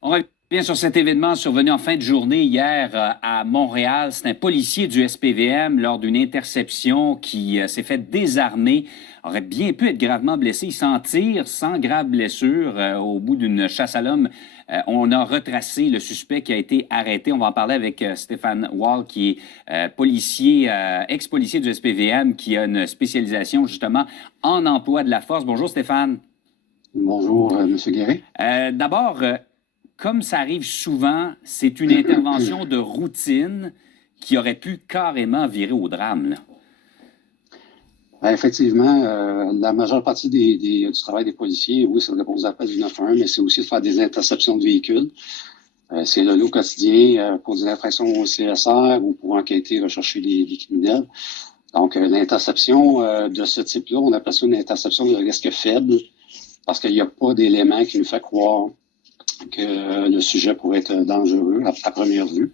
On revient sur cet événement survenu en fin de journée hier à Montréal. C'est un policier du SPVM lors d'une interception qui s'est fait désarmer. Aurait bien pu être gravement blessé. Il s'en tire sans grave blessure. Au bout d'une chasse à l'homme, on a retracé le suspect qui a été arrêté. On va en parler avec Stéphane Wall, qui est policier, ex-policier du SPVM, qui a une spécialisation justement en emploi de la force. Bonjour Stéphane. Bonjour, M. Guérin. D'abord, comme ça arrive souvent, c'est une intervention de routine qui aurait pu carrément virer au drame, là. Effectivement, la majeure partie du travail des policiers, oui, c'est de répondre aux appels du 911, mais c'est aussi de faire des interceptions de véhicules. C'est le lot quotidien pour des infractions au CSR ou pour enquêter, rechercher des criminels. Donc, l'interception de ce type-là, on appelle ça une interception de risque faible parce qu'il n'y a pas d'éléments qui nous fait croire que le sujet pourrait être dangereux à première vue.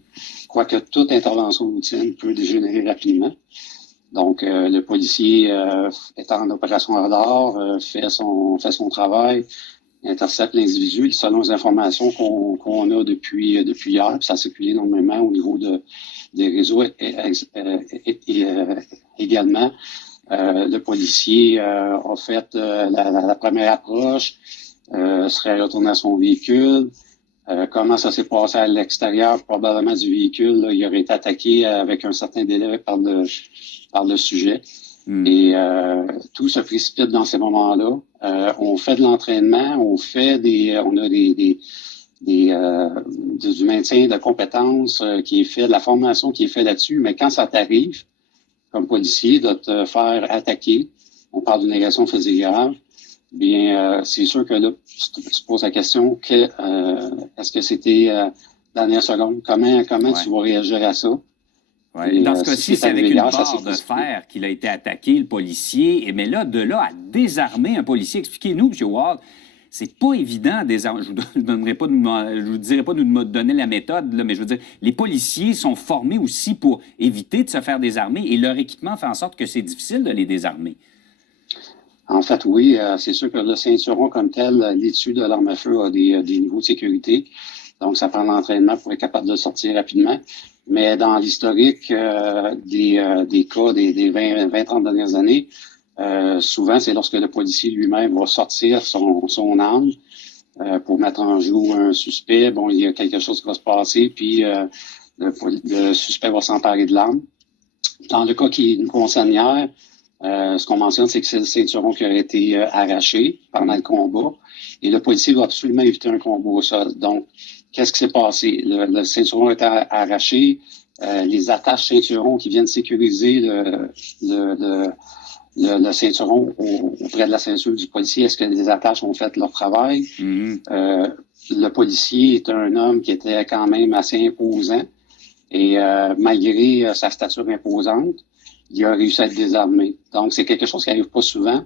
Quoique toute intervention routine peut dégénérer rapidement. Donc, le policier est en opération radar, fait son travail, intercepte l'individu selon les informations qu'on a depuis hier. Puis ça a circulé énormément au niveau des réseaux également. Le policier a fait la première approche, serait retourné à son véhicule. Comment ça s'est passé à l'extérieur, probablement du véhicule, là, il aurait été attaqué avec un certain délai par le sujet. Et tout se précipite dans ces moments-là. On fait de l'entraînement, on a du maintien de compétences qui est fait, de la formation qui est fait là-dessus. Mais quand ça t'arrive, comme policier, de te faire attaquer, on parle d'une agression physique grave, bien, c'est sûr que là, tu te poses la question est-ce que c'était dernière seconde? Comment tu vas réagir à ça? Ouais. Dans ce cas-ci, c'est avec une barre de fer qu'il a été attaqué, le policier. Mais là, de là à désarmer un policier, expliquez-nous, M. Ward, c'est pas évident à désarmer. Je vous dirai pas de nous donner la méthode, là, mais je veux dire, les policiers sont formés aussi pour éviter de se faire désarmer et leur équipement fait en sorte que c'est difficile de les désarmer. En fait, oui, c'est sûr que le ceinturon comme tel, l'étui de l'arme à feu a des niveaux de sécurité. Donc, ça prend l'entraînement pour être capable de sortir rapidement. Mais dans l'historique des cas des 20-30 dernières années, souvent, c'est lorsque le policier lui-même va sortir son arme pour mettre en joue un suspect. Bon, il y a quelque chose qui va se passer, puis le suspect va s'emparer de l'arme. Dans le cas qui nous concerne hier, ce qu'on mentionne, c'est que c'est le ceinturon qui aurait été arraché pendant le combat. Et le policier doit absolument éviter un combat au sol. Donc, qu'est-ce qui s'est passé? Le ceinturon est arraché. Les attaches ceinturon qui viennent sécuriser le ceinturon auprès de la ceinture du policier, est-ce que les attaches ont fait leur travail? Le policier est un homme qui était quand même assez imposant. Et malgré sa stature imposante, il a réussi à être désarmé. Donc, c'est quelque chose qui n'arrive pas souvent.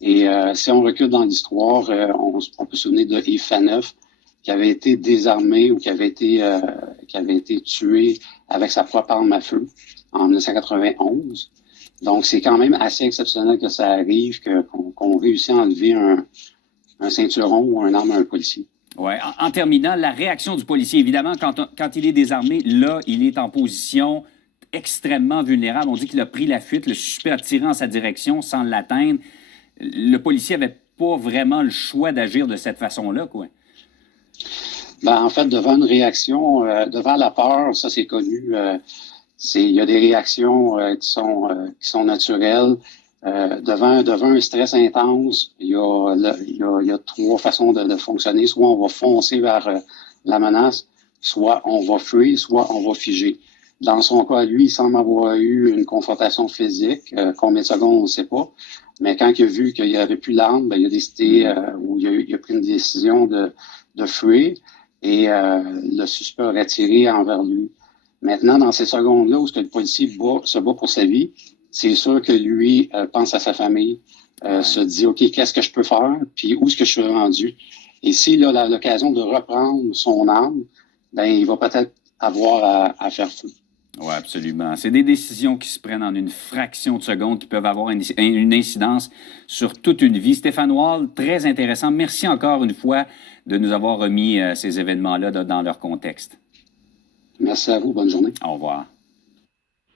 Et si on recule dans l'histoire, on peut se souvenir de Yves Faneuf, qui avait été désarmé ou qui avait été tué avec sa propre arme à feu en 1991. Donc, c'est quand même assez exceptionnel que ça arrive, qu'on réussisse à enlever un ceinturon ou un arme à un policier. Oui. En terminant, la réaction du policier, évidemment, quand il est désarmé, là, il est en position extrêmement vulnérable. On dit qu'il a pris la fuite, le suspect a tiré en sa direction sans l'atteindre. Le policier n'avait pas vraiment le choix d'agir de cette façon-là, quoi. Ben, en fait, devant une réaction, devant la peur, ça c'est connu, il y a des réactions qui sont naturelles. Devant un stress intense, il y a trois façons de fonctionner. Soit on va foncer vers la menace, soit on va fuir, soit on va figer. Dans son cas, lui, il semble avoir eu une confrontation physique. Combien de secondes, on ne sait pas. Mais quand il a vu qu'il n'y avait plus l'arme, ben, il a décidé, ou il a pris une décision de fuir. Et le suspect a retiré envers lui. Maintenant, dans ces secondes-là où le policier se bat pour sa vie, c'est sûr que lui pense à sa famille, se dit, OK, qu'est-ce que je peux faire? Puis où est-ce que je suis rendu? Et s'il a l'occasion de reprendre son arme, ben il va peut-être avoir à faire feu. Oui, absolument. C'est des décisions qui se prennent en une fraction de seconde qui peuvent avoir une incidence sur toute une vie. Stéphane Wall, très intéressant. Merci encore une fois de nous avoir remis ces événements-là dans leur contexte. Merci à vous. Bonne journée. Au revoir.